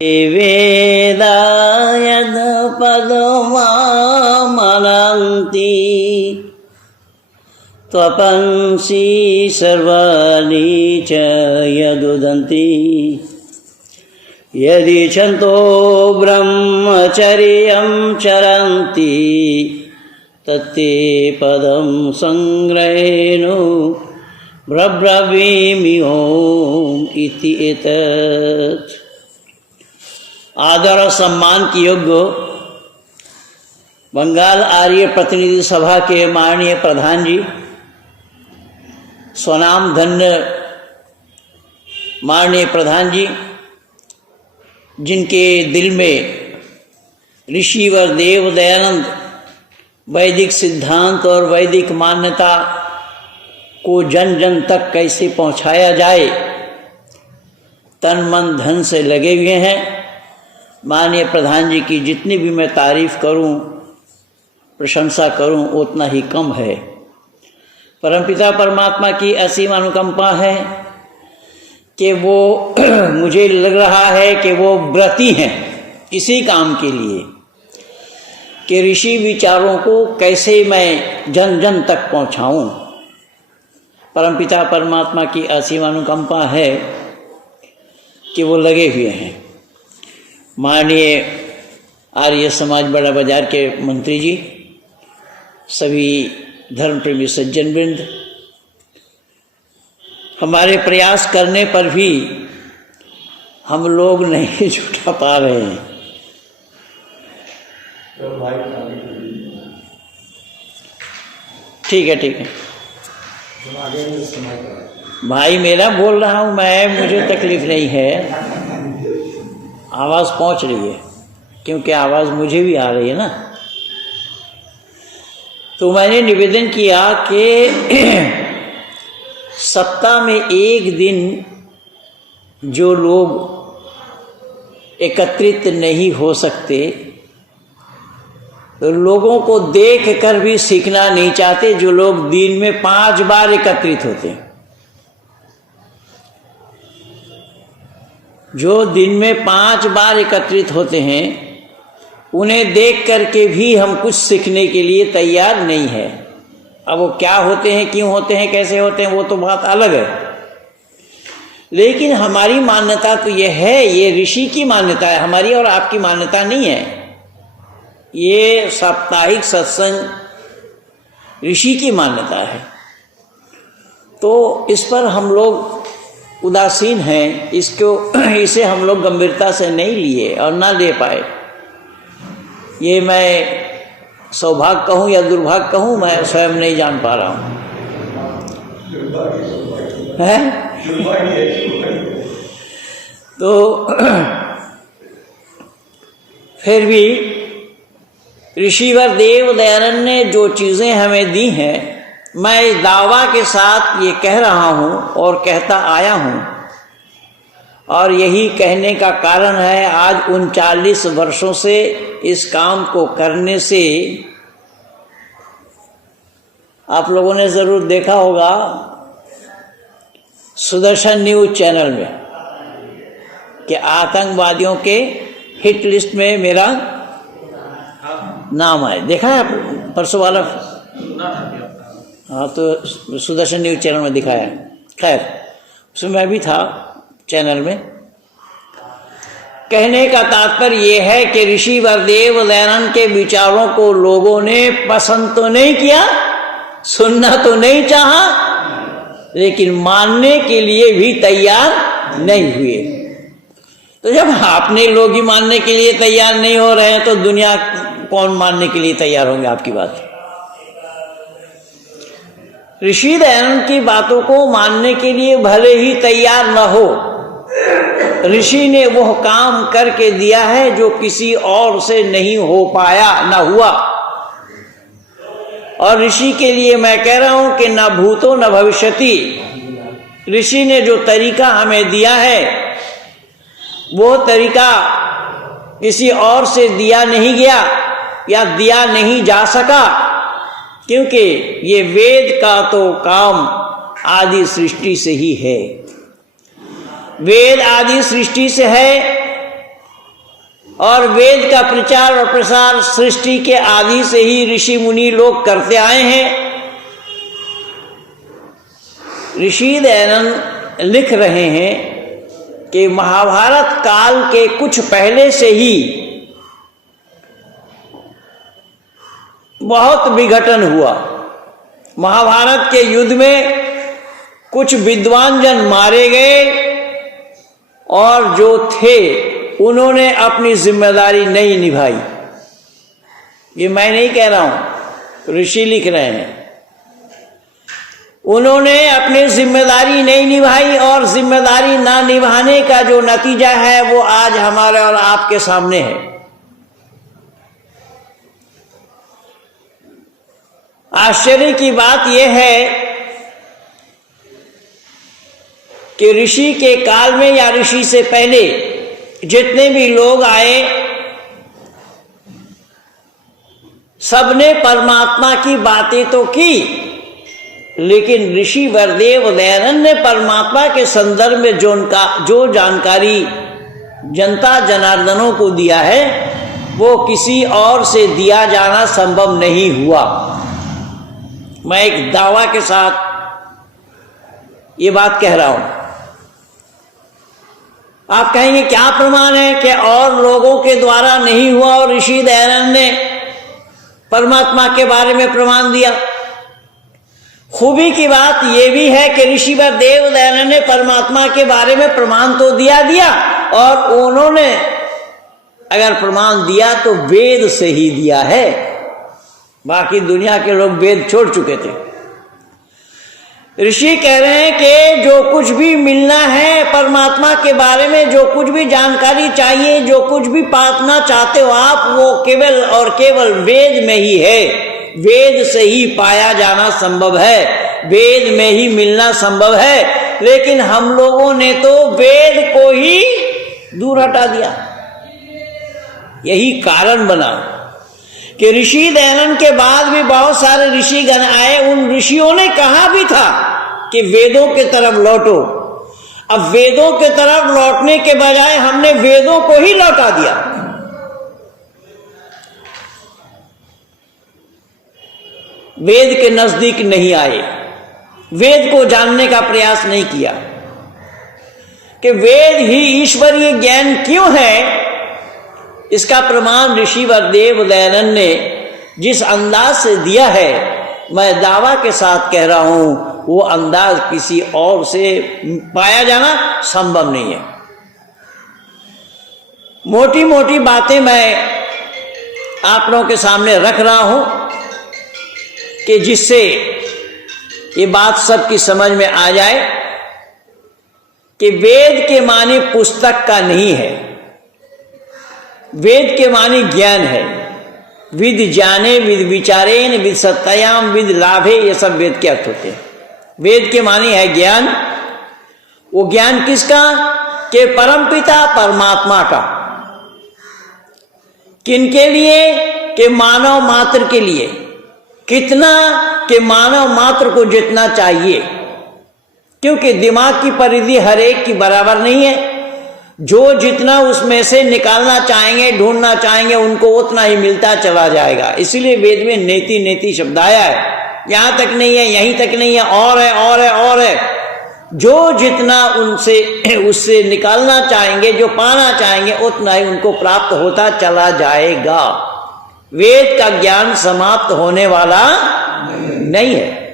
वेदायन पदमामनन्ति त्वपंसि सर्वाणि च यदुदन्ति यदि छन्तो ब्रह्मचर्यं चरन्ति तत्ते पदं संग्रहेण ब्रवीमि ओम इति एतत्। आदर और सम्मान की योग्य बंगाल आर्य प्रतिनिधि सभा के माननीय प्रधान जी, स्वनाम धन्य माननीय प्रधान जी, जिनके दिल में ऋषिवर देव दयानंद वैदिक सिद्धांत और वैदिक मान्यता को जन जन तक कैसे पहुंचाया जाए तन मन धन से लगे हुए हैं। माननीय प्रधान जी की जितनी भी मैं तारीफ करूं, प्रशंसा करूं, उतना ही कम है। परमपिता परमात्मा की असीम अनुकंपा है कि वो मुझे लग रहा है कि वो व्रती हैं इसी काम के लिए कि ऋषि विचारों को कैसे मैं जन जन तक पहुंचाऊं। परमपिता परमात्मा की असीम अनुकंपा है कि वो लगे हुए हैं। माननीय आर्य समाज बड़ा बाजार के मंत्री जी, सभी धर्म प्रेमी सज्जन वृंद, हमारे प्रयास करने पर भी हम लोग नहीं जुटा पा रहे हैं। ठीक है, ठीक है भाई, मेरा बोल रहा हूँ मैं, मुझे तकलीफ नहीं है। आवाज़ पहुँच रही है क्योंकि आवाज़ मुझे भी आ रही है ना। तो मैंने निवेदन किया कि सप्ताह में एक दिन जो लोग एकत्रित नहीं हो सकते, तो लोगों को देख कर भी सीखना नहीं चाहते, जो लोग दिन में 5 बार एकत्रित होते हैं, जो दिन में 5 बार एकत्रित होते हैं, उन्हें देख करके भी हम कुछ सीखने के लिए तैयार नहीं है। अब वो क्या होते हैं, क्यों होते हैं, कैसे होते हैं, वो तो बात अलग है। लेकिन हमारी मान्यता तो यह है, ये ऋषि की मान्यता है, हमारी और आपकी मान्यता नहीं है। ये साप्ताहिक सत्संग ऋषि की मान्यता है। तो इस पर हम लोग उदासीन हैं, इसे हम लोग गंभीरता से नहीं लिए और ना ले पाए। ये मैं सौभाग्य कहूँ या दुर्भाग्य कहूँ, मैं स्वयं नहीं जान पा रहा हूँ। तो फिर भी ऋषिवर देव दयानंद ने जो चीज़ें हमें दी हैं, मैं इस दावा के साथ ये कह रहा हूँ और कहता आया हूँ, और यही कहने का कारण है आज 39 वर्षों से इस काम को करने से। आप लोगों ने ज़रूर देखा होगा सुदर्शन न्यूज चैनल में कि आतंकवादियों के हिट लिस्ट में मेरा नाम आए। देखा है आप परसों वाला? हाँ, तो सुदर्शन न्यूज चैनल में दिखाया। खैर, उसमें मैं भी था चैनल में। कहने का तात्पर्य यह है कि ऋषि वरदेव दयानंद के विचारों को लोगों ने पसंद तो नहीं किया, सुनना तो नहीं चाहा, लेकिन मानने के लिए भी तैयार नहीं हुए। तो जब आपने लोग ही मानने के लिए तैयार नहीं हो रहे हैं, तो दुनिया कौन मानने के लिए तैयार होंगे आपकी बात? ऋषि दयानंद की बातों को मानने के लिए भले ही तैयार न हो, ऋषि ने वह काम करके दिया है जो किसी और से नहीं हो पाया, न हुआ। और ऋषि के लिए मैं कह रहा हूं कि न भूतो न भविष्यति। ऋषि ने जो तरीका हमें दिया है, वो तरीका किसी और से दिया नहीं गया या दिया नहीं जा सका, क्योंकि ये वेद का तो काम आदि सृष्टि से ही है। वेद आदि सृष्टि से है और वेद का प्रचार और प्रसार सृष्टि के आदि से ही ऋषि मुनि लोग करते आए हैं। ऋषि दयानंद लिख रहे हैं कि महाभारत काल के कुछ पहले से ही बहुत विघटन हुआ। महाभारत के युद्ध में कुछ विद्वान जन मारे गए और जो थे उन्होंने अपनी जिम्मेदारी नहीं निभाई। ये मैं नहीं कह रहा हूं, ऋषि लिख रहे हैं। उन्होंने अपनी जिम्मेदारी नहीं निभाई और जिम्मेदारी ना निभाने का जो नतीजा है वो आज हमारे और आपके सामने है। आश्चर्य की बात यह है कि ऋषि के काल में या ऋषि से पहले जितने भी लोग आए सबने परमात्मा की बातें तो की, लेकिन ऋषि वरदेव दयानंद ने परमात्मा के संदर्भ में जो जानकारी जनता जनार्दनों को दिया है वो किसी और से दिया जाना संभव नहीं हुआ। मैं एक दावा के साथ ये बात कह रहा हूं। आप कहेंगे क्या प्रमाण है कि और लोगों के द्वारा नहीं हुआ और ऋषि दयानंद ने परमात्मा के बारे में प्रमाण दिया? खूबी की बात यह भी है कि ऋषि वरदेव दयानंद ने परमात्मा के बारे में प्रमाण तो दिया और उन्होंने अगर प्रमाण दिया तो वेद से ही दिया है। बाकी दुनिया के लोग वेद छोड़ चुके थे। ऋषि कह रहे हैं कि जो कुछ भी मिलना है परमात्मा के बारे में, जो कुछ भी जानकारी चाहिए, जो कुछ भी पाना चाहते हो आप, वो केवल और केवल वेद में ही है। वेद से ही पाया जाना संभव है, वेद में ही मिलना संभव है। लेकिन हम लोगों ने तो वेद को ही दूर हटा दिया। यही कारण बना कि ऋषि दयानंद के बाद भी बहुत सारे ऋषिगण आए। उन ऋषियों ने कहा भी था कि वेदों के तरफ लौटो। अब वेदों के तरफ लौटने के बजाय हमने वेदों को ही लौटा दिया। वेद के नजदीक नहीं आए, वेद को जानने का प्रयास नहीं किया कि वेद ही ईश्वरीय ज्ञान क्यों है। इसका प्रमाण ऋषि वरदेव दयानंद ने जिस अंदाज से दिया है, मैं दावा के साथ कह रहा हूं वो अंदाज किसी और से पाया जाना संभव नहीं है। मोटी मोटी बातें मैं आप लोगों के सामने रख रहा हूं कि जिससे ये बात सबकी समझ में आ जाए कि वेद के माने पुस्तक का नहीं है, वेद के माने ज्ञान है। विद जाने, विद विचारेन, विद सत्याम, विद लाभे, ये सब वेद के अर्थ होते हैं। वेद के माने है ज्ञान। वो ज्ञान किसका? के परमपिता परमात्मा का। किनके लिए? के मानव मात्र के लिए। कितना? के मानव मात्र को जितना चाहिए, क्योंकि दिमाग की परिधि हर एक की बराबर नहीं है। जो जितना उसमें से निकालना चाहेंगे, ढूंढना चाहेंगे, उनको उतना ही मिलता चला जाएगा। इसीलिए वेद में नेति नेति शब्द आया है। यहां तक नहीं है, यहीं तक नहीं है, और है, और है, और है। जो जितना उनसे उससे निकालना चाहेंगे, जो पाना चाहेंगे, उतना ही उनको प्राप्त होता चला जाएगा। वेद का ज्ञान समाप्त होने वाला नहीं है।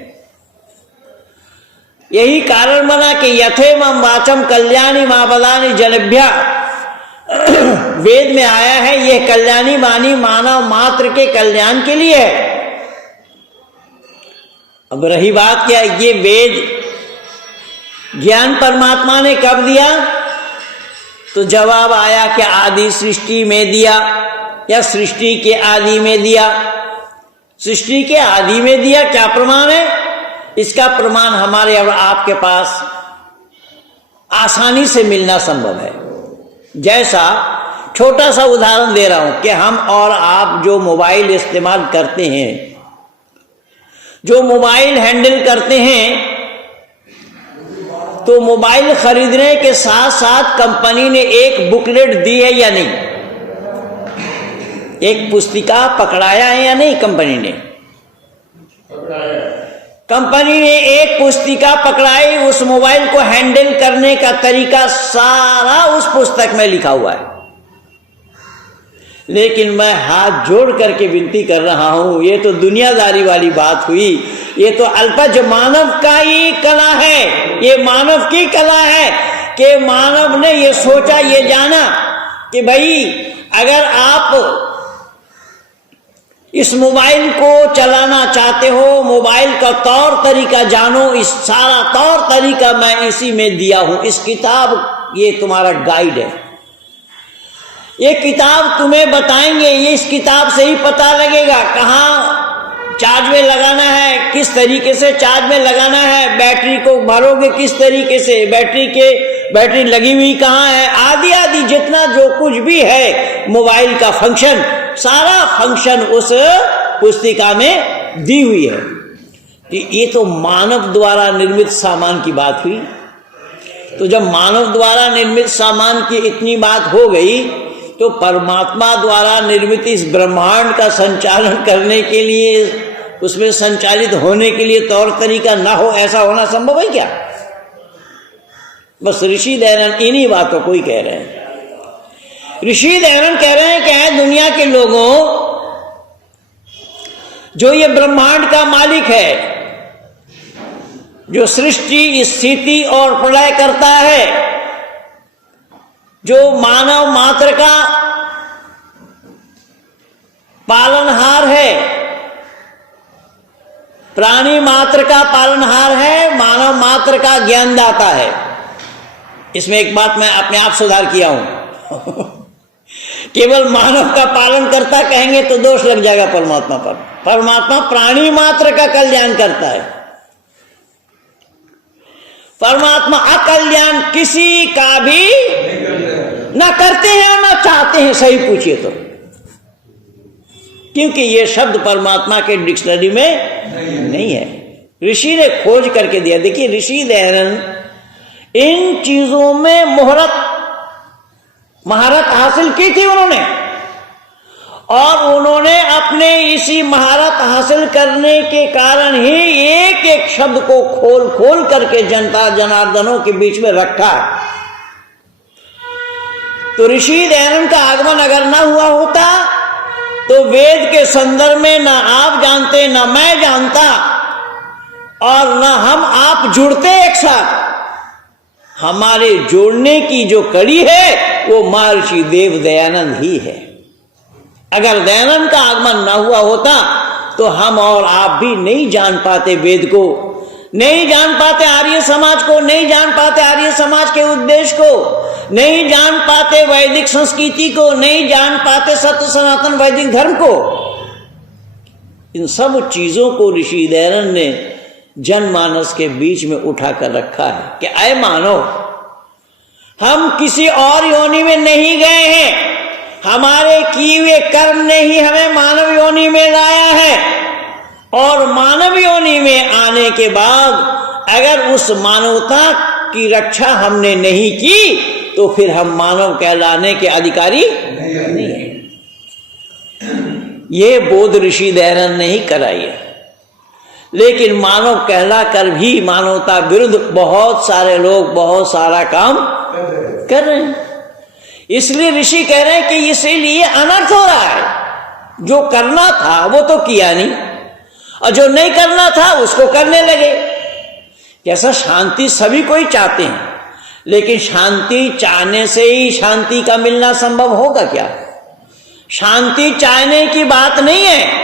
यही कारण बना कि यथेमं वाचम कल्याणी माबलानि जनेभ्यः। वेद में आया है यह कल्याणी वाणी मानव मात्र के कल्याण के लिए है। अब रही बात क्या, ये वेद ज्ञान परमात्मा ने कब दिया? तो जवाब आया कि आदि सृष्टि में दिया या सृष्टि के आदि में दिया। सृष्टि के आदि में दिया। क्या प्रमाण है? इसका प्रमाण हमारे और आपके पास आसानी से मिलना संभव है। जैसा छोटा सा उदाहरण दे रहा हूं कि हम और आप जो मोबाइल इस्तेमाल करते हैं, जो मोबाइल हैंडल करते हैं, तो मोबाइल खरीदने के साथ साथ कंपनी ने एक बुकलेट दी है या नहीं? एक पुस्तिका पकड़ाया है या नहीं कंपनी ने? कंपनी ने एक पुस्तिका पकड़ाई, उस मोबाइल को हैंडल करने का तरीका सारा उस पुस्तक में लिखा हुआ है। लेकिन मैं हाथ जोड़ करके विनती कर रहा हूं, ये तो दुनियादारी वाली बात हुई, ये तो अल्पज मानव का ही कला है, ये मानव की कला है कि मानव ने ये सोचा, ये जाना कि भाई अगर आप इस मोबाइल को चलाना चाहते हो, मोबाइल का तौर तरीका जानो, इस सारा तौर तरीका मैं इसी में दिया हूं। इस किताब ये तुम्हारा गाइड है, ये किताब तुम्हें बताएंगे, ये इस किताब से ही पता लगेगा कहाँ चार्ज में लगाना है, किस तरीके से चार्ज में लगाना है, बैटरी को भरोगे किस तरीके से, बैटरी लगी हुई कहाँ है, आदि आदि जितना जो कुछ भी है मोबाइल का फंक्शन, सारा फंक्शन उस पुस्तिका में दी हुई है। कि ये तो मानव द्वारा निर्मित सामान की बात हुई। तो जब मानव द्वारा निर्मित सामान की इतनी बात हो गई, तो परमात्मा द्वारा निर्मित इस ब्रह्मांड का संचालन करने के लिए, उसमें संचालित होने के लिए तौर तरीका ना हो, ऐसा होना संभव है क्या? बस ऋषि दयानंद इन्हीं बातों को ही कह रहे हैं। ऋषि दयानंद कह रहे हैं कि है दुनिया के लोगों, जो ये ब्रह्मांड का मालिक है, जो सृष्टि स्थिति और प्रलय करता है, जो मानव मात्र का पालनहार है, प्राणी मात्र का पालनहार है, मानव मात्र का ज्ञानदाता है। इसमें एक बात मैं अपने आप सुधार किया हूं केवल मानव का पालन करता कहेंगे तो दोष लग जाएगा परमात्मा पर। परमात्मा प्राणी मात्र का कल्याण करता है। परमात्मा अकल्याण किसी का भी ना करते हैं और ना चाहते हैं, सही पूछिए तो, क्योंकि ये शब्द परमात्मा के डिक्शनरी में नहीं है, ऋषि ने खोज करके दिया। देखिए ऋषि दयानंद इन चीजों में महारत हासिल की थी उन्होंने, और उन्होंने अपने इसी महारत हासिल करने के कारण ही एक एक शब्द को खोल खोल करके जनता जनार्दनों के बीच में रखा है। तो ऋषि दयानंद का आगमन अगर ना हुआ होता तो वेद के संदर्भ में ना आप जानते, ना मैं जानता, और ना हम आप जुड़ते एक साथ। हमारे जोड़ने की जो कड़ी है वो महर्षि देव दयानंद ही है। अगर दयानंद का आगमन ना हुआ होता तो हम और आप भी नहीं जान पाते वेद को, नहीं जान पाते आर्य समाज को, नहीं जान पाते आर्य समाज के उद्देश्य को, नहीं जान पाते वैदिक संस्कृति को, नहीं जान पाते सत्य सनातन वैदिक धर्म को। इन सब चीजों को ऋषि दयानंद ने जनमानस के बीच में उठा कर रखा है कि अय मानो, हम किसी और योनि में नहीं गए हैं, हमारे किए हुए कर्म ने ही हमें मानव योनि में लाया है, और मानव योनि में आने के बाद अगर उस मानवता की रक्षा हमने नहीं की तो फिर हम मानव कहलाने के अधिकारी नहीं है। ये बोध ऋषि दयानंद ने ही कराई है। लेकिन मानव कहला कर भी मानवता विरुद्ध बहुत सारे लोग बहुत सारा काम कर रहे हैं। इसलिए ऋषि कह रहे हैं कि इसीलिए अनर्थ हो रहा है। जो करना था वो तो किया नहीं, और जो नहीं करना था उसको करने लगे। जैसा शांति सभी कोई चाहते हैं, लेकिन शांति चाहने से ही शांति का मिलना संभव होगा क्या? शांति चाहने की बात नहीं है,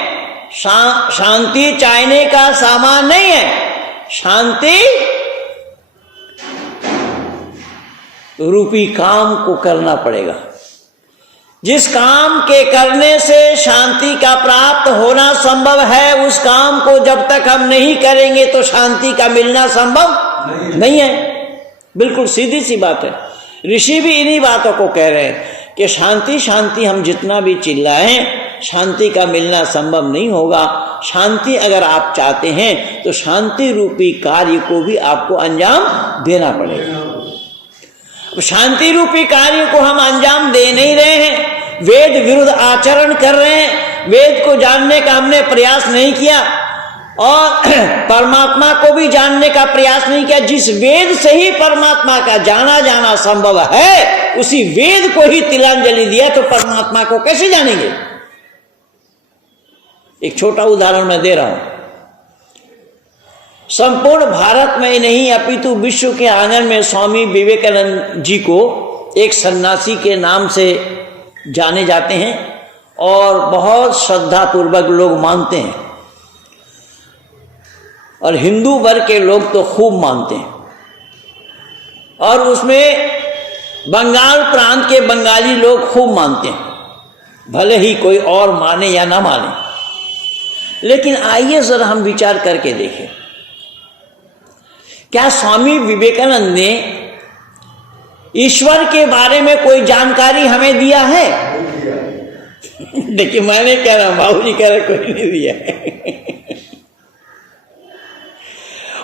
शांति चाहने का सामान नहीं है। शांति रूपी काम को करना पड़ेगा। जिस काम के करने से शांति का प्राप्त होना संभव है, उस काम को जब तक हम नहीं करेंगे तो शांति का मिलना संभव नहीं है। बिल्कुल सीधी सी बात है। ऋषि भी इन्हीं बातों को कह रहे हैं कि शांति शांति हम जितना भी चिल्लाएं, शांति का मिलना संभव नहीं होगा। शांति अगर आप चाहते हैं तो शांति रूपी कार्य को भी आपको अंजाम देना पड़ेगा। शांति रूपी कार्य को हम अंजाम दे नहीं रहे हैं, वेद विरुद्ध आचरण कर रहे हैं, वेद को जानने का हमने प्रयास नहीं किया और परमात्मा को भी जानने का प्रयास नहीं किया। जिस वेद से ही परमात्मा का जाना जाना संभव है, उसी वेद को ही तिलांजलि दिया, तो परमात्मा को कैसे जानेंगे? एक छोटा उदाहरण मैं दे रहा हूं। संपूर्ण भारत में ही नहीं अपितु विश्व के आंगन में स्वामी विवेकानंद जी को एक सन्यासी के नाम से जाने जाते हैं और बहुत श्रद्धा पूर्वक लोग मानते हैं, और हिंदू वर्ग के लोग तो खूब मानते हैं, और उसमें बंगाल प्रांत के बंगाली लोग खूब मानते हैं, भले ही कोई और माने या ना माने। लेकिन आइए जरा हम विचार करके देखें, क्या स्वामी विवेकानंद ने ईश्वर के बारे में कोई जानकारी हमें दिया है? देखिए, मैंने कह रहा हूं, बाबूजी कह रहे कोई नहीं दिया है।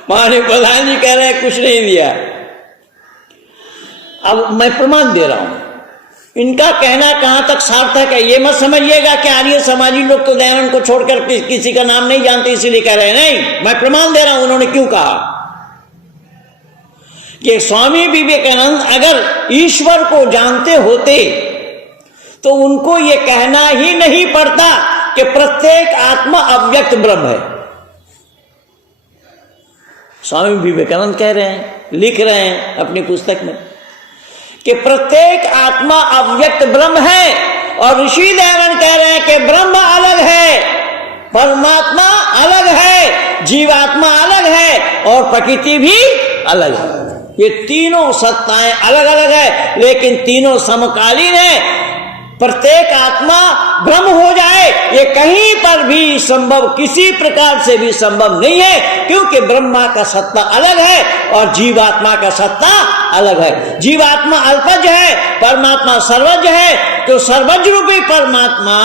माने प्रधान जी कह रहे कुछ नहीं दिया। अब मैं प्रमाण दे रहा हूं, इनका कहना कहां तक सार्थक है ये मत समझिएगा कि आर्य समाजी लोग तो दयानंद को छोड़कर किसी का नाम नहीं जानते इसीलिए कह रहे हैं। नहीं, मैं प्रमाण दे रहा हूं उन्होंने क्यों कहा कि स्वामी विवेकानंद अगर ईश्वर को जानते होते तो उनको ये कहना ही नहीं पड़ता कि प्रत्येक आत्मा अव्यक्त ब्रह्म है। स्वामी विवेकानंद कह रहे हैं, लिख रहे हैं अपनी पुस्तक में कि प्रत्येक आत्मा अव्यक्त ब्रह्म है, और ऋषि दयानंद कह रहे हैं कि ब्रह्म अलग है, परमात्मा अलग है, जीवात्मा अलग है, और प्रकृति भी अलग है। ये तीनों सत्ताएं अलग अलग है, लेकिन तीनों समकालीन है। प्रत्येक आत्मा ब्रह्म हो जाए ये कहीं पर भी संभव, किसी प्रकार से भी संभव नहीं है, क्योंकि ब्रह्मा का सत्ता अलग है और जीवात्मा का सत्ता अलग है। जीवात्मा अल्पज है, परमात्मा सर्वज है, तो सर्वज रूपी परमात्मा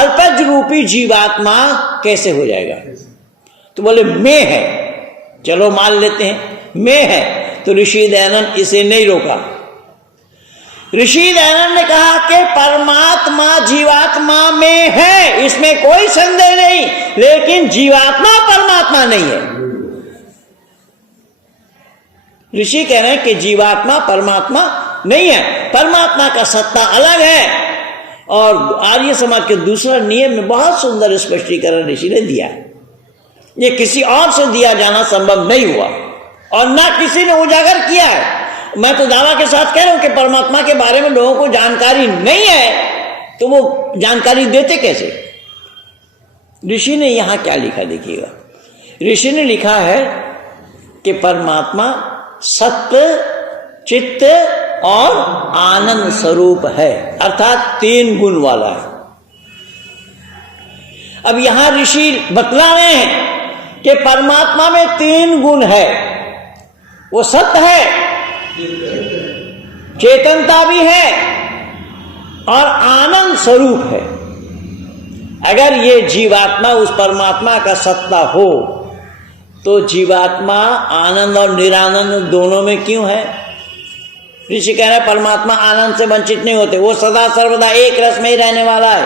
अल्पज रूपी जीवात्मा कैसे हो जाएगा? तो बोले मैं है, चलो मान लेते हैं मैं है, तो ऋषि दयानंद इसे नहीं रोका। ऋषि दयानंद ने कहा कि परमात्मा जीवात्मा में है, इसमें कोई संदेह नहीं, लेकिन जीवात्मा परमात्मा नहीं है। ऋषि कह रहे हैं कि जीवात्मा परमात्मा नहीं है, परमात्मा का सत्ता अलग है। और आर्य समाज के दूसरा नियम में बहुत सुंदर स्पष्टीकरण ऋषि ने दिया है। ये किसी और से दिया जाना संभव नहीं हुआ और ना किसी ने उजागर किया है। मैं तो दावा के साथ कह रहा हूं कि परमात्मा के बारे में लोगों को जानकारी नहीं है, तो वो जानकारी देते कैसे? ऋषि ने यहां क्या लिखा देखिएगा। ऋषि ने लिखा है कि परमात्मा सत्य, चित्त और आनंद स्वरूप है, अर्थात 3 गुण वाला है। अब यहां ऋषि बतला रहे हैं कि परमात्मा में 3 गुण है, वो सत्य है, चेतनता भी है और आनंद स्वरूप है। अगर ये जीवात्मा उस परमात्मा का सत्ता हो तो जीवात्मा आनंद और निरानंद दोनों में क्यों है? ऋषि कह रहे हैं परमात्मा आनंद से वंचित नहीं होते, वो सदा सर्वदा एक रस में ही रहने वाला है।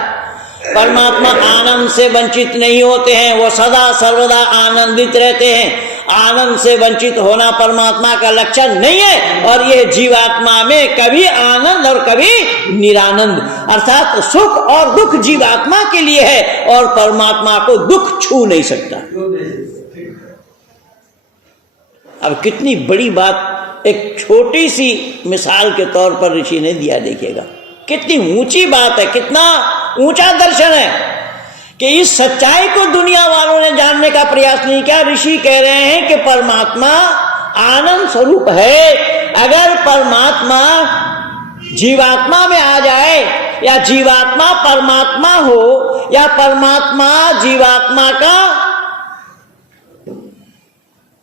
परमात्मा आनंद से वंचित नहीं होते हैं, वो सदा सर्वदा आनंदित रहते हैं। आनंद से वंचित होना परमात्मा का लक्षण नहीं है, और ये जीवात्मा में कभी आनंद और कभी निरानंद, अर्थात सुख और दुख जीवात्मा के लिए है, और परमात्मा को दुख छू नहीं सकता। अब कितनी बड़ी बात एक छोटी सी मिसाल के तौर पर ऋषि ने दिया, देखिएगा कितनी ऊंची बात है, कितना ऊंचा दर्शन है कि इस सच्चाई को दुनिया वालों ने जानने का प्रयास नहीं किया। ऋषि कह रहे हैं कि परमात्मा आनंद स्वरूप है। अगर परमात्मा जीवात्मा में आ जाए, या जीवात्मा परमात्मा हो, या परमात्मा जीवात्मा का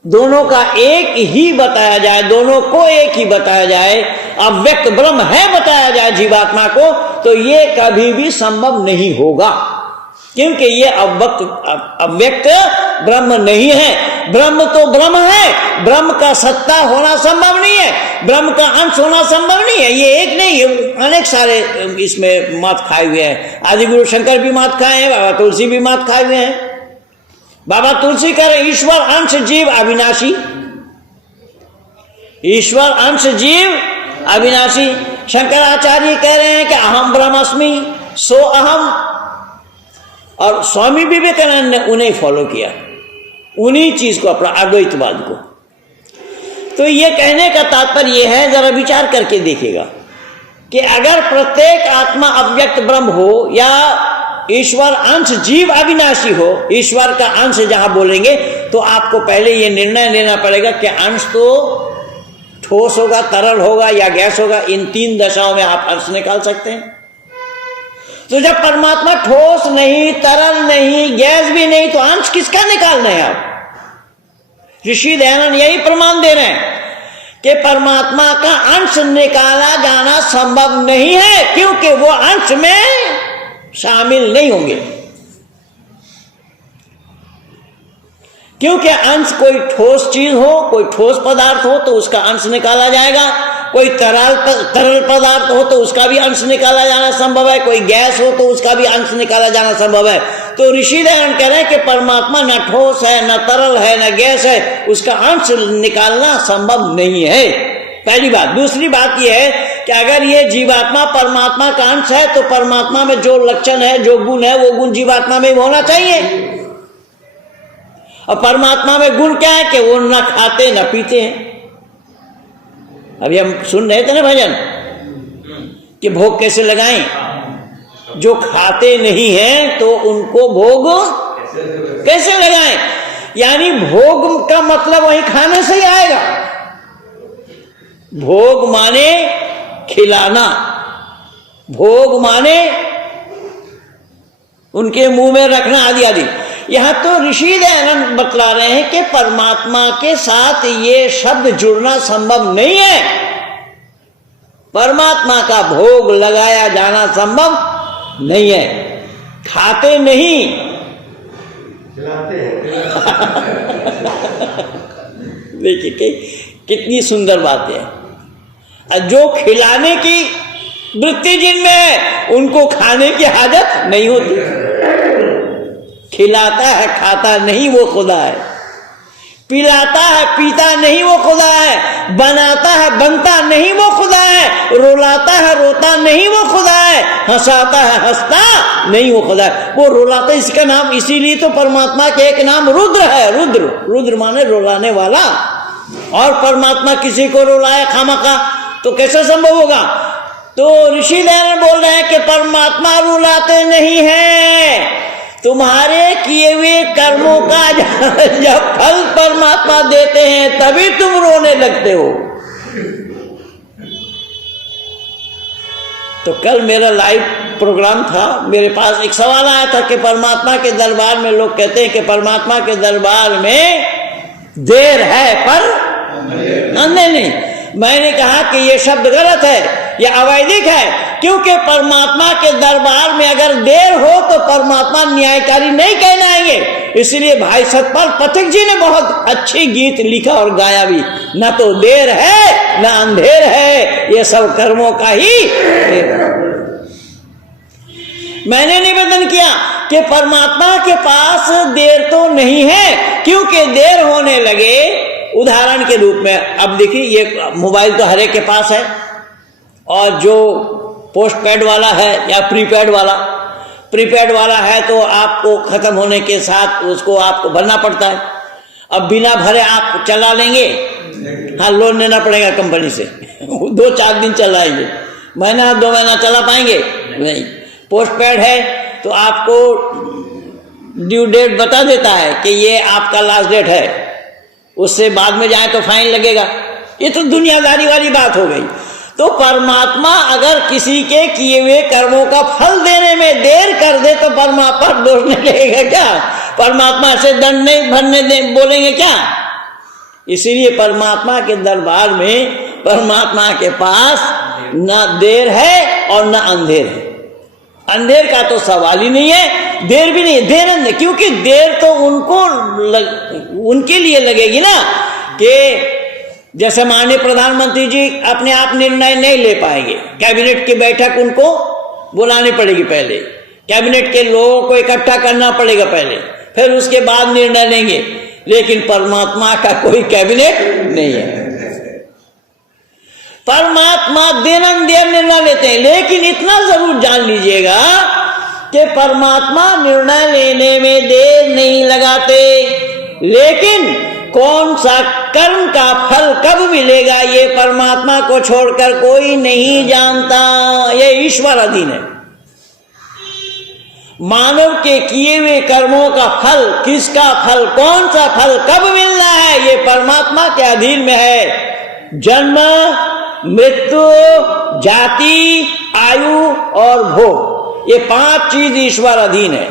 दोनों का एक ही बताया जाए, दोनों को एक ही बताया जाए, अव्यक्त ब्रह्म है बताया जाए जीवात्मा को, तो ये कभी भी संभव नहीं होगा, क्योंकि ये अव्यक्त ब्रह्म नहीं है। ब्रह्म तो ब्रह्म है, ब्रह्म का सत्ता होना संभव नहीं है, ब्रह्म का अंश होना संभव नहीं है। ये एक नहीं, ये अनेक सारे इसमें मत खाए हुए हैं। आदि गुरु शंकर भी मत खाए हैं, बाबा तुलसी भी मत खाए हुए हैं। बाबा तुलसी कह रहे ईश्वर अंश जीव अविनाशी, ईश्वर अंश जीव अविनाशी। शंकराचार्य कह रहे हैं कि अहम ब्रह्मास्मि सो अहम, और स्वामी विवेकानंद ने उन्हें फॉलो किया, उन्हीं चीज को अपना अद्वैतवाद को। तो ये कहने का तात्पर्य यह है, जरा विचार करके देखिएगा कि अगर प्रत्येक आत्मा अव्यक्त ब्रह्म हो या ईश्वर अंश जीव अविनाशी हो, ईश्वर का अंश जहां बोलेंगे तो आपको पहले ये निर्णय लेना पड़ेगा कि अंश तो ठोस होगा, तरल होगा या गैस होगा। इन तीन दशाओं में आप अंश निकाल सकते हैं। तो जब परमात्मा ठोस नहीं, तरल नहीं, गैस भी नहीं, तो अंश किसका निकालना है आप? ऋषि दयानंद यही प्रमाण दे रहे हैं कि परमात्मा का अंश निकाला जाना संभव नहीं है, क्योंकि वो अंश में शामिल नहीं होंगे। क्योंकि अंश कोई ठोस चीज हो, कोई ठोस पदार्थ हो तो उसका अंश निकाला जाएगा, कोई तरल पदार्थ हो तो उसका भी अंश निकाला जाना संभव है, कोई गैस हो तो उसका भी अंश निकाला जाना संभव है। तो ऋषि दयानंद कह रहे हैं कि परमात्मा न ठोस है, न तरल है, न गैस है, उसका अंश निकालना संभव नहीं है, पहली बात। दूसरी बात यह है कि अगर ये जीवात्मा परमात्मा का अंश है तो परमात्मा में जो लक्षण है, जो गुण है, वो गुण जीवात्मा में होना चाहिए। और परमात्मा में गुण क्या है कि वो न खाते न पीते हैं। अभी हम सुन रहे थे ना भजन कि भोग कैसे लगाएं, जो खाते नहीं हैं तो उनको भोग कैसे लगाएं। यानी भोग का मतलब वही खाने से ही आएगा। भोग माने खिलाना, भोग माने उनके मुंह में रखना आदि आदि। यहां तो ऋषि दयानंद बतला रहे हैं कि परमात्मा के साथ ये शब्द जुड़ना संभव नहीं है। परमात्मा का भोग लगाया जाना संभव नहीं है। खाते नहीं, खिलाते हैं। देखिए कितनी सुंदर बात है। जो खिलाने की वृत्ति जिनमें है उनको खाने की हाजत नहीं होती। खिलाता है खाता नहीं वो खुदा है, पिलाता है पीता नहीं वो खुदा है, बनाता है बनता नहीं वो खुदा है, रुलाता है रोता नहीं वो खुदा है, हंसाता है हंसता नहीं वो खुदा है। वो रुलाता, इसका नाम इसीलिए तो परमात्मा के एक नाम रुद्र है। रुद्र, रुद्र माने रुलाने वाला। और परमात्मा किसी को रुलाया खामखा तो कैसे संभव होगा? तो ऋषि दयानंद बोल रहे हैं कि परमात्मा रुलाते नहीं है। तुम्हारे किए हुए कर्मों का जब फल परमात्मा देते हैं तभी तुम रोने लगते हो। तो कल मेरा लाइव प्रोग्राम था, मेरे पास एक सवाल आया था कि परमात्मा के दरबार में लोग कहते हैं कि परमात्मा के दरबार में देर है पर अंधेर नहीं। मैंने कहा कि यह शब्द गलत है, यह अवैधिक है, क्योंकि परमात्मा के दरबार में अगर देर हो तो परमात्मा न्यायकारी नहीं कहलाएंगे। इसलिए भाई सतपाल पथिक जी ने बहुत अच्छी गीत लिखा और गाया भी। न तो देर है न अंधेर है, ये सब कर्मों का ही। मैंने निवेदन किया कि परमात्मा के पास देर तो नहीं है, क्योंकि देर होने लगे उदाहरण के रूप में। अब देखिए ये मोबाइल तो हर एक के पास है, और जो पोस्ट पेड वाला है या प्रीपेड वाला है तो आपको खत्म होने के साथ उसको आपको भरना पड़ता है। अब बिना भरे आप चला लेंगे? हाँ, लोन लेना पड़ेगा कंपनी से। 2-4 दिन चलाएंगे, महीना 2 महीना चला पाएंगे नहीं। पोस्ट पेड है तो आपको ड्यू डेट बता देता है कि ये आपका लास्ट डेट है, उससे बाद में जाए तो फाइन लगेगा। ये तो दुनियादारी वाली बात हो गई। तो परमात्मा अगर किसी के किए हुए कर्मों का फल देने में देर कर दे तो परमात्मा दोष नहीं लगेगा क्या? परमात्मा से दंड नहीं भरने दे बोलेंगे क्या? इसीलिए परमात्मा के दरबार में परमात्मा के पास न देर है और न अंधेर है। अंधेर का तो सवाल ही नहीं है, देर भी नहीं है, देर, क्योंकि देर तो उनके लिए लगेगी ना कि जैसे माननीय प्रधानमंत्री जी अपने आप निर्णय नहीं ले पाएंगे, कैबिनेट की बैठक उनको बुलानी पड़ेगी, पहले कैबिनेट के लोगों को इकट्ठा करना पड़ेगा पहले, फिर उसके बाद निर्णय लेंगे। लेकिन परमात्मा का कोई कैबिनेट नहीं है, परमात्मा दिन निर्णय लेते हैं। लेकिन इतना जरूर जान लीजिएगा कि परमात्मा निर्णय लेने में देर नहीं लगाते, लेकिन कौन सा कर्म का फल कब मिलेगा ये परमात्मा को छोड़कर कोई नहीं जानता, ये ईश्वर अधीन है। मानव के किए हुए कर्मों का फल, किसका फल, कौन सा फल कब मिलना है, ये परमात्मा के अधीन में है। जन्म, मृत्यु, जाति, आयु और भोग, ये 5 चीज ईश्वर अधीन है।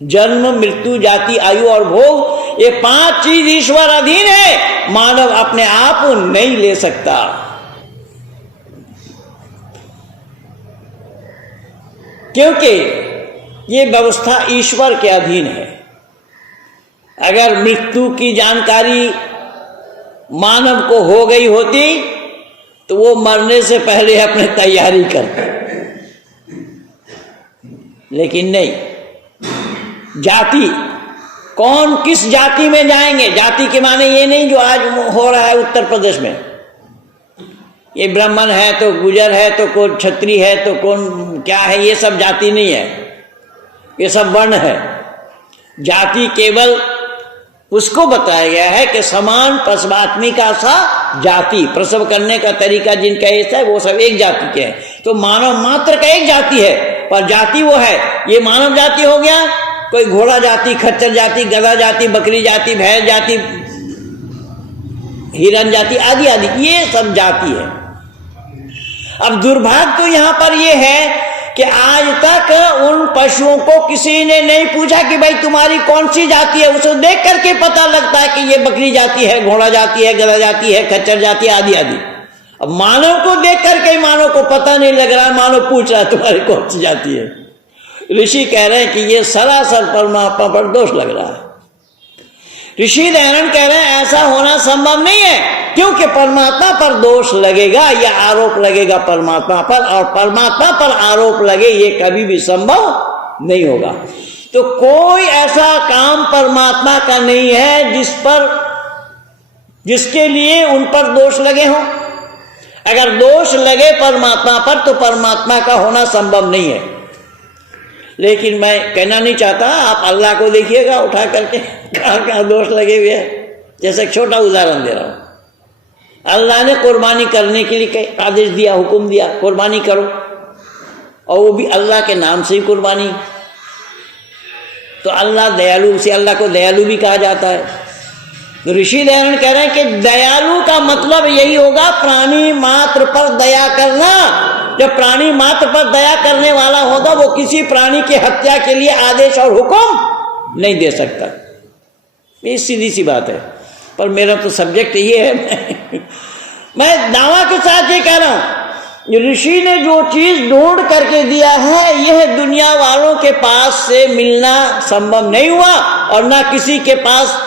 जन्म, मृत्यु, जाति, आयु और भोग, ये 5 चीज ईश्वर अधीन है, मानव अपने आप नहीं ले सकता। क्योंकि ये व्यवस्था ईश्वर के अधीन है। अगर मृत्यु की जानकारी मानव को हो गई होती तो वो मरने से पहले अपने तैयारी करता, लेकिन नहीं। जाति, कौन किस जाति में जाएंगे, जाति के माने ये नहीं जो आज हो रहा है उत्तर प्रदेश में, ये ब्राह्मण है तो गुजर है तो कौन क्षत्रिय है तो कौन क्या है, ये सब जाति नहीं है, ये सब वर्ण है। जाति केवल उसको बताया गया है कि समान प्रसवात्मिका सा जाति, प्रसव करने का तरीका जिनका ऐसा है वो सब एक जाति के हैं। तो मानव मात्र का एक जाति है, पर जाति वो है, ये मानव जाति हो गया, कोई घोड़ा जाति, खच्चर जाति, गधा जाति, बकरी जाति, भैंस जाति, हिरन जाति आदि आदि, ये सब जाति है। अब दुर्भाग्य तो यहां पर ये है कि आज तक उन पशुओं को किसी ने नहीं पूछा कि भाई तुम्हारी कौन सी जाति है, उसे देख करके पता लगता है कि ये बकरी जाति है, घोड़ा जाति है, गधा जाति है, खच्चर जाति आदि आदि। अब मानव को देख करके मानव को पता नहीं लग रहा, मानव पूछ रहा है तुम्हारी कौन सी जाति है। ऋषि कह रहे हैं कि ये सरासर परमात्मा पर दोष लग रहा है। ऋषि दयानंद कह रहे हैं ऐसा होना संभव नहीं है, क्योंकि परमात्मा पर दोष लगेगा या आरोप लगेगा परमात्मा पर, और परमात्मा पर आरोप लगे ये कभी भी संभव नहीं होगा। तो कोई ऐसा काम परमात्मा का नहीं है जिसके लिए उन पर दोष लगे हों। अगर दोष लगे परमात्मा पर तो परमात्मा का होना संभव नहीं है। लेकिन मैं कहना नहीं चाहता, आप अल्लाह को देखिएगा उठा करके कहाँ कहाँ दोष लगे हुए हैं। जैसे एक छोटा उदाहरण दे रहा हूं, अल्लाह ने कुर्बानी करने के लिए आदेश दिया, हुक्म दिया कुर्बानी करो, और वो भी अल्लाह के नाम से ही कुर्बानी। तो अल्लाह दयालु, उसे अल्लाह को दयालु भी कहा जाता है। तो ऋषि दयानंद कह रहे हैं कि दयालु का मतलब यही होगा प्राणी मात्र पर दया करना। जब प्राणी मात्र पर दया करने वाला होगा वो किसी प्राणी की हत्या के लिए आदेश और हुक्म नहीं दे सकता। ये सीधी सी बात है, पर मेरा तो सब्जेक्ट ये है। मैं दावा के साथ ये कह रहा हूं, ऋषि ने जो चीज ढूंढ करके दिया है यह दुनिया वालों के पास से मिलना संभव नहीं हुआ, और ना किसी के पास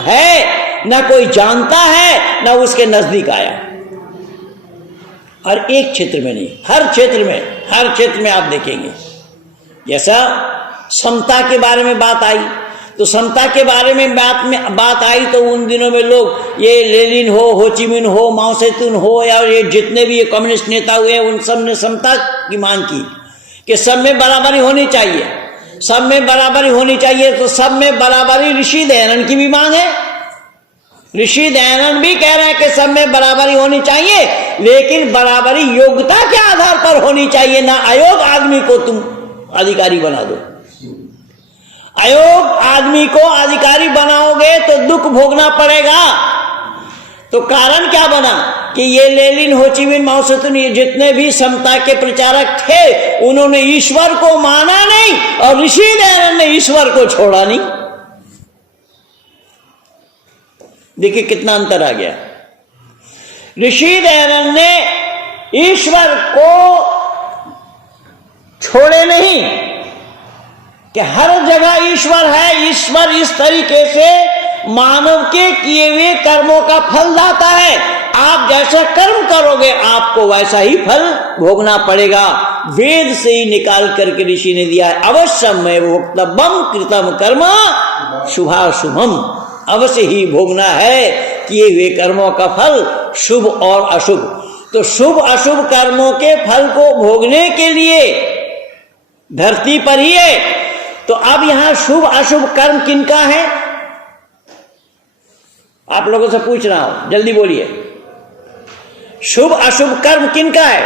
है, ना कोई जानता है, ना उसके नजदीक आया। हर एक क्षेत्र में नहीं, हर क्षेत्र में आप देखेंगे। जैसा समता के बारे में बात आई, तो समता के बारे में बात आई तो उन दिनों में लोग ये लेनिन हो, होचिमिन हो, माओ सेतुन हो, या ये जितने भी ये कम्युनिस्ट नेता हुए उन सब ने समता की मांग की कि सब में बराबरी होनी चाहिए, सब में बराबरी होनी चाहिए। तो सब में बराबरी ऋषि दयानंद की भी मांग है। ऋषि दयानंद भी कह रहे हैं कि सब में बराबरी होनी चाहिए, लेकिन बराबरी योग्यता के आधार पर होनी चाहिए, ना अयोग्य आदमी को तुम अधिकारी बना दो। अयोग्य आदमी को अधिकारी बनाओगे तो दुख भोगना पड़ेगा। तो कारण क्या बना कि ये लेनिन, होचिमिन, माओ सेतुन, ये जितने भी समता के प्रचारक थे उन्होंने ईश्वर को माना नहीं, और ऋषि दयानंद ने ईश्वर को छोड़ा नहीं। देखिए कितना अंतर आ गया। ऋषि दयानंद ने ईश्वर को छोड़े नहीं कि हर जगह ईश्वर है। ईश्वर इस तरीके से मानव के किए हुए कर्मों का फल दाता है। आप जैसा कर्म करोगे आपको वैसा ही फल भोगना पड़ेगा। वेद से ही निकाल करके ऋषि ने दिया है, अवश्यमेव भोक्तव्यम कृतम कर्म शुभाशुभम। अवश्य ही भोगना है किए हुए कर्मों का फल, शुभ और अशुभ। तो शुभ अशुभ कर्मों के फल को भोगने के लिए धरती पर ही है। तो अब यहां शुभ अशुभ कर्म किनका है? आप लोगों से पूछ रहा हूं, जल्दी बोलिए। शुभ अशुभ कर्म किनका है?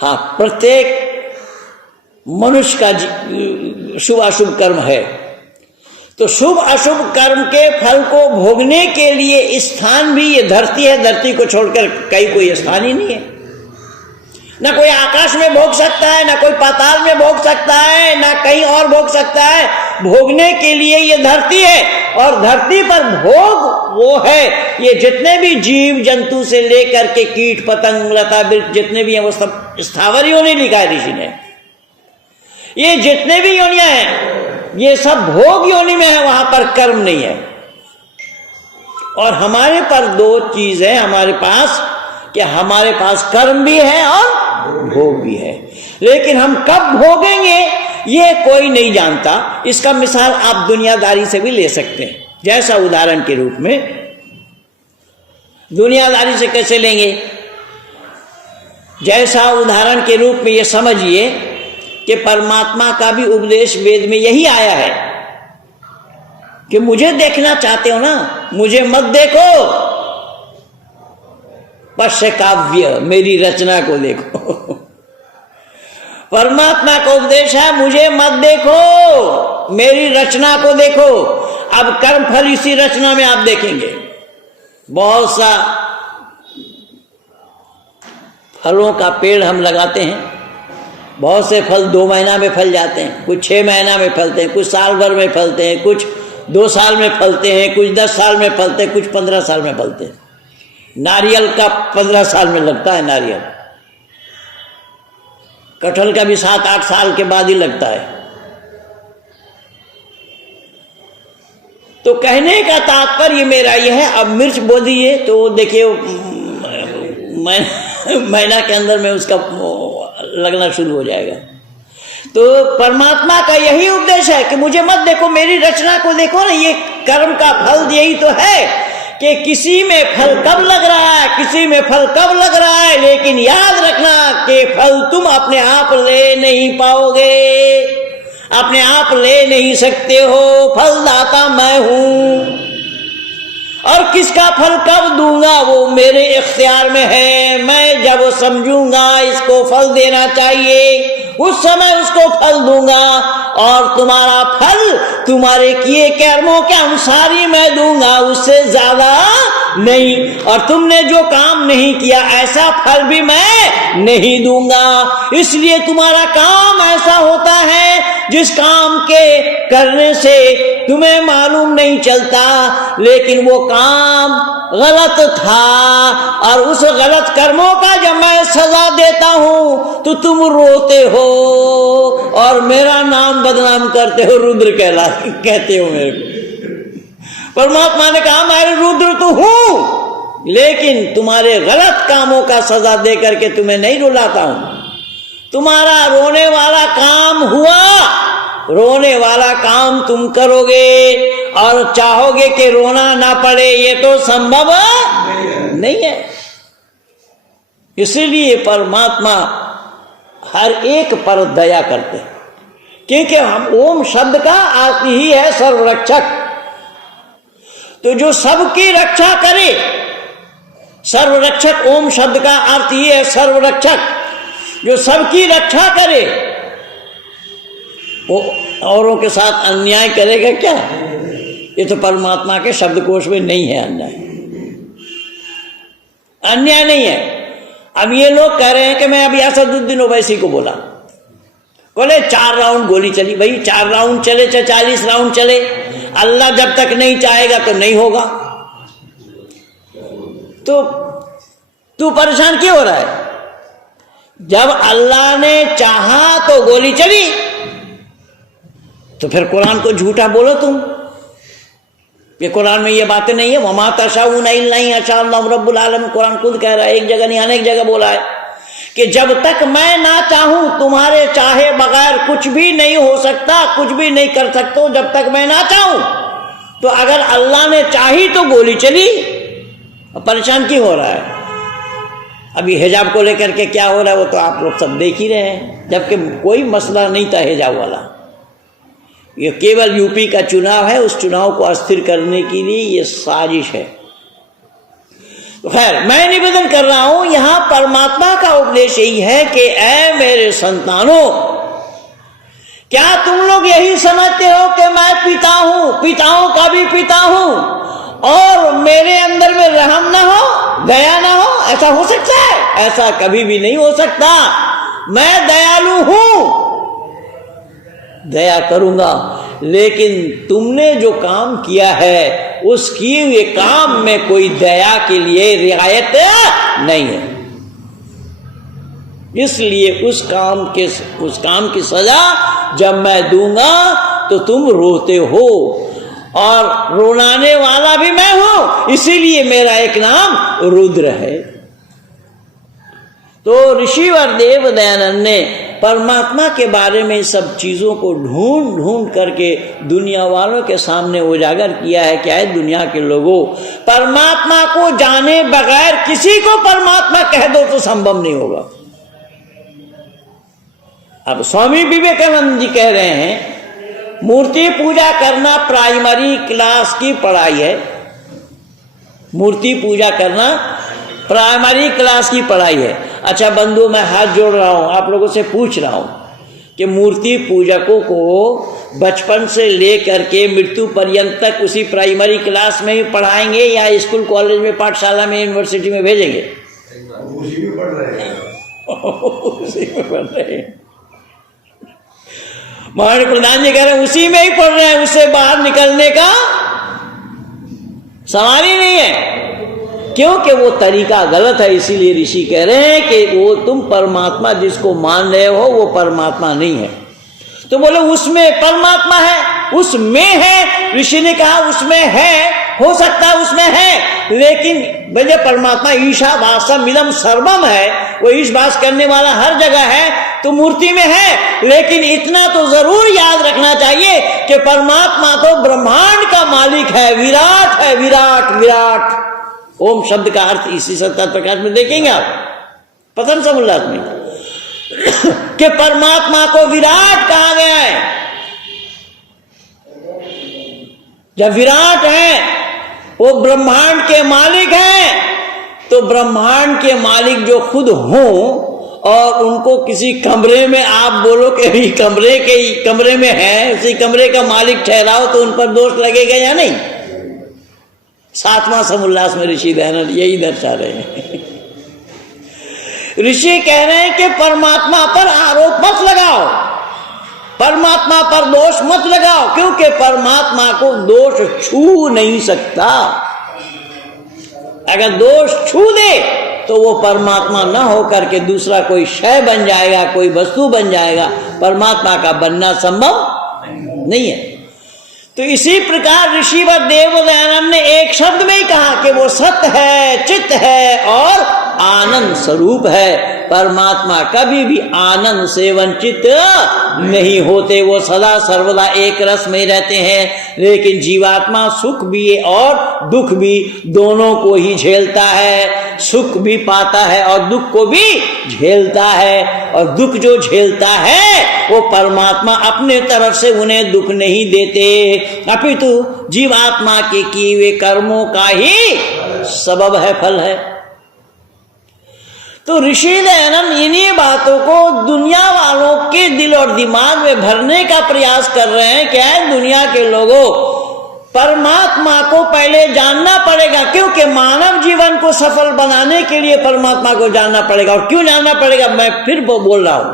हाँ, प्रत्येक मनुष्य का शुभ अशुभ कर्म है। तो शुभ अशुभ कर्म के फल को भोगने के लिए स्थान भी ये धरती है। धरती को छोड़कर कहीं कोई स्थान ही नहीं है। ना कोई आकाश में भोग सकता है, ना कोई पाताल में भोग सकता है, ना कहीं और भोग सकता है। भोगने के लिए ये धरती है, और धरती पर भोग वो है। ये जितने भी जीव जंतु से लेकर के कीट पतंग लता वृक्ष जितने भी हैं वो सब स्थावर योनि लिखा है ऋषि ने। ये जितने भी योनियां हैं ये सब भोग योनि में है, वहां पर कर्म नहीं है। और हमारे पर दो चीज है हमारे पास, कि हमारे पास कर्म भी है और भोग भी है। लेकिन हम कब भोगेंगे ये कोई नहीं जानता। इसका मिसाल आप दुनियादारी से भी ले सकते हैं। जैसा उदाहरण के रूप में, दुनियादारी से कैसे लेंगे? जैसा उदाहरण के रूप में ये समझिए कि परमात्मा का भी उपदेश वेद में यही आया है कि मुझे देखना चाहते हो ना, मुझे मत देखो, पश्य काव्य मेरी रचना को देखो। परमात्मा का उपदेश है मुझे मत देखो, मेरी रचना को देखो। अब कर्म फल इसी रचना में आप देखेंगे। बहुत सा फलों का पेड़ हम लगाते हैं, बहुत से फल 2 महीना में फल जाते हैं, कुछ 6 महीना में फलते हैं, कुछ साल भर में फलते हैं, कुछ 2 साल में फलते हैं, कुछ 10 साल में फलते हैं, कुछ 15 साल में फलते हैं। नारियल का 15 साल में लगता है नारियल, कटहल का भी 7-8 साल के बाद ही लगता है। तो कहने का तात्पर्य मेरा यह है, अब मिर्च बो दिए तो देखिए महीना के अंदर में उसका लगना शुरू हो जाएगा। तो परमात्मा का यही उपदेश है कि मुझे मत देखो, मेरी रचना को देखो ना। ये कर्म का फल यही तो है कि किसी में फल कब लग रहा है, किसी में फल कब लग रहा है। लेकिन याद रखना कि फल तुम अपने आप ले नहीं पाओगे, अपने आप ले नहीं सकते हो। फलदाता मैं हूं, और किसका फल कब दूंगा वो मेरे इख्तियार में है। मैं जब समझूंगा इसको फल देना चाहिए उस समय उसको फल दूंगा, और तुम्हारा फल तुम्हारे किए कर्मों के अनुसार ही मैं दूंगा, उससे ज्यादा नहीं। और तुमने जो काम नहीं किया ऐसा फल भी मैं नहीं दूंगा। इसलिए तुम्हारा काम ऐसा होता है जिस काम के करने से तुम्हें मालूम नहीं चलता, लेकिन वो काम गलत था, और उस गलत कर्मों का जब मैं सजा देता हूं तो तुम रोते हो और मेरा नाम बदनाम करते हो, रुद्र कहते हो मेरे को। परमात्मा ने कहा मैं रुद्र तो हूं, लेकिन तुम्हारे गलत कामों का सजा दे करके तुम्हें नहीं रुलाता हूं। तुम्हारा रोने वाला काम हुआ, रोने वाला काम तुम करोगे, और चाहोगे कि रोना ना पड़े, ये तो संभव नहीं है। इसीलिए परमात्मा हर एक पर दया करते हैं, क्योंकि हम ओम शब्द का अर्थ ही है सर्वरक्षक। तो जो सबकी रक्षा करे, सर्वरक्षक, ओम शब्द का अर्थ ही है सर्वरक्षक, जो सबकी रक्षा करे वो औरों के साथ अन्याय करेगा क्या? ये तो परमात्मा के शब्दकोश में नहीं है अन्याय, अन्याय नहीं है। अब ये लोग कह रहे हैं कि मैं अभी असदुद्दीन ओवैसी को बोला, बोले 4 राउंड गोली चली। भाई 4 राउंड चले चाहे 40 राउंड चले, अल्लाह जब तक नहीं चाहेगा तो नहीं होगा। तो तू परेशान क्यों हो रहा है? जब अल्लाह ने चाहा तो गोली चली, तो फिर कुरान को झूठा बोलो तुम। ये कुरान में ये बातें नहीं है। वमा तशाऊन इल्ला यशा अल्लाहु रब्बुल आलमीन, कुरान खुद कह रहा है, एक जगह नहीं अनेक जगह बोला है कि जब तक मैं ना चाहूं, तुम्हारे चाहे बगैर कुछ भी नहीं हो सकता, कुछ भी नहीं कर सकते हो जब तक मैं ना चाहूं। तो अगर अल्लाह ने चाही तो गोली चली, परेशान क्यों हो रहा है? अभी हिजाब को लेकर के क्या हो रहा है वो तो आप लोग सब देख ही रहे हैं, जबकि कोई मसला नहीं था हिजाब वाला। ये केवल यूपी का चुनाव है, उस चुनाव को अस्थिर करने के लिए ये साजिश है। तो खैर, मैं निवेदन कर रहा हूं, यहां परमात्मा का उपदेश यही है कि ऐ मेरे संतानों, क्या तुम लोग यही समझते हो कि मैं पिता हूं, पिताओं का भी पिता हूं, और मेरे अंदर में रहम ना हो, दया ना हो? ऐसा हो सकता है? ऐसा कभी भी नहीं हो सकता। मैं दयालु हूं, दया करूंगा, लेकिन तुमने जो काम किया है उस किए हुए काम में कोई दया के लिए रियायत नहीं है। इसलिए उस काम की सजा जब मैं दूंगा तो तुम रोते हो, और रुलाने वाला भी मैं हूं, इसीलिए मेरा एक नाम रुद्र है। तो ऋषिवर देव दयानंद ने परमात्मा के बारे में सब चीजों को ढूंढ ढूंढ करके दुनिया वालों के सामने उजागर किया है। क्या है? दुनिया के लोगों, परमात्मा को जाने बगैर किसी को परमात्मा कह दो तो संभव नहीं होगा। अब स्वामी विवेकानंद जी कह रहे हैं मूर्ति पूजा करना प्राइमरी क्लास की पढ़ाई है। मूर्ति पूजा करना प्राइमरी क्लास की पढ़ाई है। अच्छा बंधु, मैं हाथ जोड़ रहा हूं, आप लोगों से पूछ रहा हूं कि मूर्ति पूजकों को बचपन से लेकर के मृत्यु पर्यंत तक उसी प्राइमरी क्लास में ही पढ़ाएंगे या स्कूल कॉलेज में पाठशाला में यूनिवर्सिटी में भेजेंगे? उसी में पढ़ रहे हैं। उसी में पढ़ रहे हैं। महाराज प्रधान जी कह रहे हैं उसी में ही पढ़ रहे हैं, उससे बाहर निकलने का सवाल ही नहीं है, क्योंकि वो तरीका गलत है। इसीलिए ऋषि कह रहे हैं कि वो तुम परमात्मा जिसको मान रहे हो वो परमात्मा नहीं है। तो बोले उसमें परमात्मा है, उसमें है। ऋषि ने कहा उसमें है, हो सकता है उसमें है, लेकिन भैया परमात्मा ईशा वासम इदम सर्वम है, वो ईश वास करने वाला हर जगह है, तो मूर्ति में है। लेकिन इतना तो जरूर याद रखना चाहिए कि परमात्मा तो ब्रह्मांड का मालिक है, विराट है, विराट विराट। ओम शब्द का अर्थ इसी सत्ता प्रकाश में देखेंगे आप, पतन समुल्लास में, कि परमात्मा को विराट कहा गया है। जब विराट है, वो ब्रह्मांड के मालिक हैं, तो ब्रह्मांड के मालिक जो खुद हों और उनको किसी कमरे में आप बोलो कि कमरे में है, उसी कमरे का मालिक ठहराओ, तो उन पर दोष लगेगा या नहीं? सातवां समुल्लास में ऋषि दयानंद यही दर्शा रहे हैं। ऋषि कह रहे हैं कि परमात्मा पर आरोप मत लगाओ, परमात्मा पर दोष मत लगाओ, क्योंकि परमात्मा को दोष छू नहीं सकता। अगर दोष छू दे तो वो परमात्मा न होकर के दूसरा कोई शय बन जाएगा, कोई वस्तु बन जाएगा। परमात्मा का बनना संभव नहीं है। तो इसी प्रकार ऋषिवर देव दयानंद ने एक शब्द में ही कहा कि वो सत्य है, चित्त है और आनंद स्वरूप है। परमात्मा कभी भी आनंद से वंचित नहीं होते, वो सदा सर्वदा एक रस में रहते हैं। लेकिन जीवात्मा सुख भी और दुख भी दोनों को ही झेलता है, सुख भी पाता है और दुख को भी झेलता है। और दुख जो झेलता है वो परमात्मा अपने तरफ से उन्हें दुख नहीं देते, अपितु जीवात्मा के किए हुए कर्मों का ही सबब है, फल है। तो ऋषि दयानंद इन्हीं बातों को दुनिया वालों के दिल और दिमाग में भरने का प्रयास कर रहे हैं। क्या है? दुनिया के लोगों, परमात्मा को पहले जानना पड़ेगा, क्योंकि मानव जीवन को सफल बनाने के लिए परमात्मा को जानना पड़ेगा। और क्यों जानना पड़ेगा? मैं फिर बोल रहा हूं,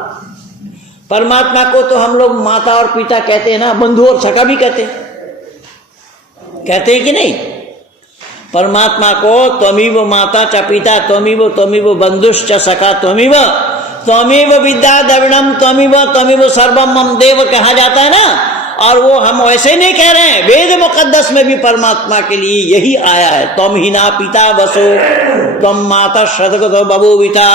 परमात्मा को तो हम लोग माता और पिता कहते हैं ना, बंधु और सखा भी कहते हैं कि नहीं? परमात्मा को त्वमिव माता च पिता त्वमिव त्वमिव बंधुश्च सखा त्वमिव त्वमेव विद्या द्रविणम त्वमेव सर्वम मम देव कहा जाता है ना। और वो हम वैसे नहीं कह रहे हैं, वेद मुकद्दस में भी परमात्मा के लिए यही आया है। त्वम ही ना पिता वसो त्वम माता शतगतो बभूविता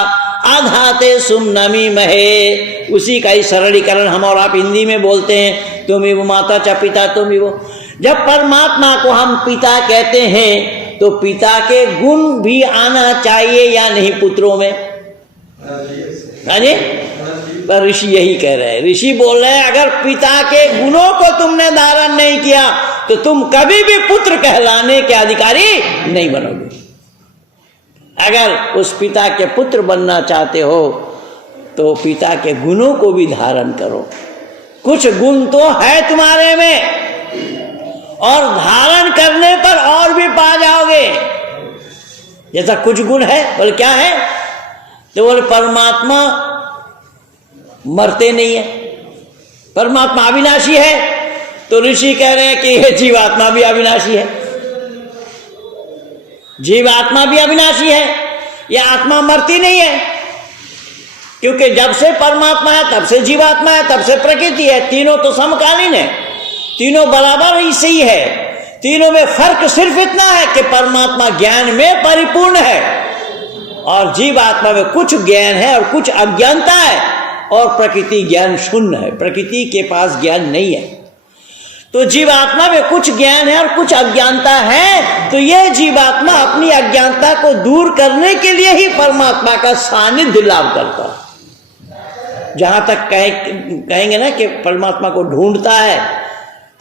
आधाते सुमनमी महे। उसी का ही सरलीकरण हम और आप हिंदी में बोलते हैं, तुम ही वो माता च पिता तुम ही वो। जब परमात्मा को हम पिता कहते हैं तो पिता के गुण भी आना चाहिए या नहीं पुत्रों में? हाँ जी, पर ऋषि यही कह रहे हैं। ऋषि बोल रहे हैं अगर पिता के गुणों को तुमने धारण नहीं किया तो तुम कभी भी पुत्र कहलाने के अधिकारी नहीं बनोगे। अगर उस पिता के पुत्र बनना चाहते हो तो पिता के गुणों को भी धारण करो। कुछ गुण तो है तुम्हारे में और धारण करने पर और भी पा जाओगे। जैसा कुछ गुण है, बोले क्या है? तो बोले परमात्मा मरते नहीं है, परमात्मा अविनाशी है। तो ऋषि कह रहे हैं कि यह जीवात्मा भी अविनाशी है, जीवात्मा भी अविनाशी है, यह आत्मा मरती नहीं है। क्योंकि जब से परमात्मा है तब से जीवात्मा है, तब से प्रकृति है। तीनों तो समकालीन है, तीनों बराबर ही सही है। तीनों में फर्क सिर्फ इतना है कि परमात्मा ज्ञान में परिपूर्ण है और जीवात्मा में कुछ ज्ञान है और कुछ अज्ञानता है, और प्रकृति ज्ञान शून्य है, प्रकृति के पास ज्ञान नहीं है। तो जीवात्मा में कुछ ज्ञान है और कुछ अज्ञानता है। तो यह जीवात्मा अपनी अज्ञानता को दूर करने के लिए ही परमात्मा का सानिध्य लाभ करता है। जहां तक कहेंगे ना कि परमात्मा को ढूंढता है,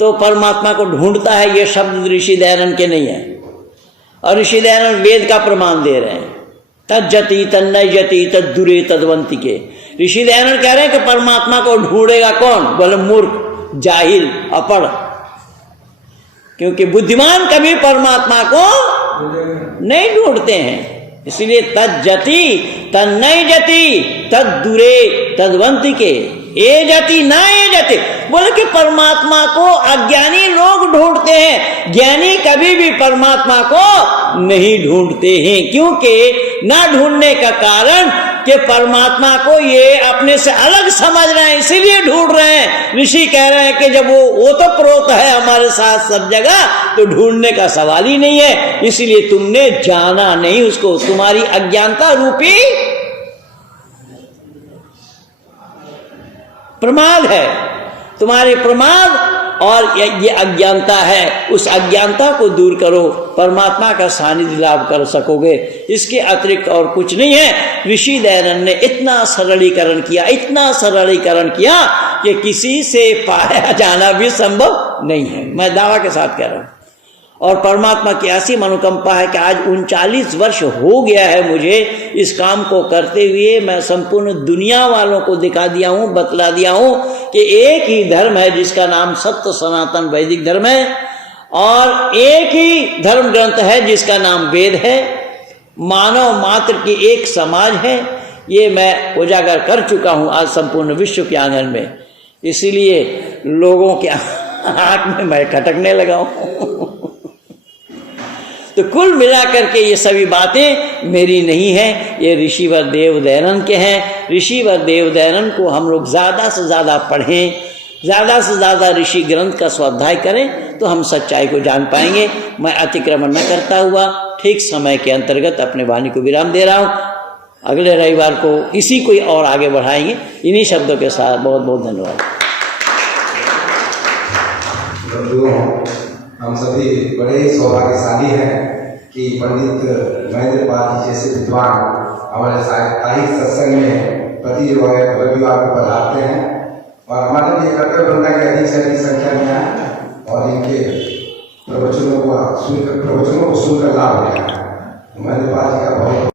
तो परमात्मा को ढूंढता है ये शब्द ऋषि दयानंद के नहीं है। और ऋषि दयानंद वेद का प्रमाण दे रहे हैं, तज्जति तन्नयति तद्दुरे तद्वंति के। ऋषि दयानंद कह रहे हैं कि परमात्मा को ढूंढेगा कौन? बोले मूर्ख, जाहिल, अपढ़। क्योंकि बुद्धिमान कभी परमात्मा को नहीं ढूंढते हैं। इसलिए तज्जति तन्नयति तद्दुरे तद्वंति के, ए जति ना ए जति। बोले कि परमात्मा को अज्ञानी लोग ढूंढते हैं, ज्ञानी कभी भी परमात्मा को नहीं ढूंढते हैं। क्योंकि ना ढूंढने का कारण कि परमात्मा को ये अपने से अलग समझ रहे हैं, इसीलिए ढूंढ रहे हैं। ऋषि कह रहे हैं कि जब वो तो प्रोत है हमारे साथ सब जगह, तो ढूंढने का सवाल ही नहीं है। इसलिए तुमने जाना नहीं उसको, तुम्हारी अज्ञानता रूपी प्रमाद है, तुम्हारे प्रमाद और ये अज्ञानता है। उस अज्ञानता को दूर करो, परमात्मा का सानिध्य लाभ कर सकोगे। इसके अतिरिक्त और कुछ नहीं है। ऋषि दयानंद ने इतना सरलीकरण किया, इतना सरलीकरण किया कि किसी से पाया जाना भी संभव नहीं है। मैं दावा के साथ कह रहा हूं। और परमात्मा की ऐसी मनोकंपा है कि आज 39 वर्ष हो गया है मुझे इस काम को करते हुए। मैं संपूर्ण दुनिया वालों को दिखा दिया हूं, बतला दिया हूं कि एक ही धर्म है जिसका नाम सत्य सनातन वैदिक धर्म है, और एक ही धर्म ग्रंथ है जिसका नाम वेद है। मानव मात्र की एक समाज है। ये मैं उजागर कर चुका हूं आज संपूर्ण विश्व के आंगन में। इसीलिए लोगों के आंख में मैं खटकने लगा हूं। तो कुल मिलाकर के ये सभी बातें मेरी नहीं हैं, ये ऋषिवर देव दयानंद के हैं। ऋषिवर देव दयानंद को हम लोग ज़्यादा से ज़्यादा पढ़ें, ज़्यादा से ज़्यादा ऋषि ग्रंथ का स्वाध्याय करें तो हम सच्चाई को जान पाएंगे। मैं अतिक्रमण न करता हुआ ठीक समय के अंतर्गत अपने वाणी को विराम दे रहा हूँ। अगले रविवार को इसी को और आगे बढ़ाएंगे। इन्हीं शब्दों के साथ बहुत बहुत धन्यवाद। हम सभी बड़े सौभाग्यशाली हैं कि पंडित महेंद्र पाल जी जैसे विद्वान हमारे साहित्य सत्संग में प्रति रविवार को पधारते हैं, और हमारा भी कर्तव्य बनता है कि अधिक से अधिक संख्या में आए और इनके प्रवचनों को सुनकर लाभ लें। महेंद्र पाल जी का बहुत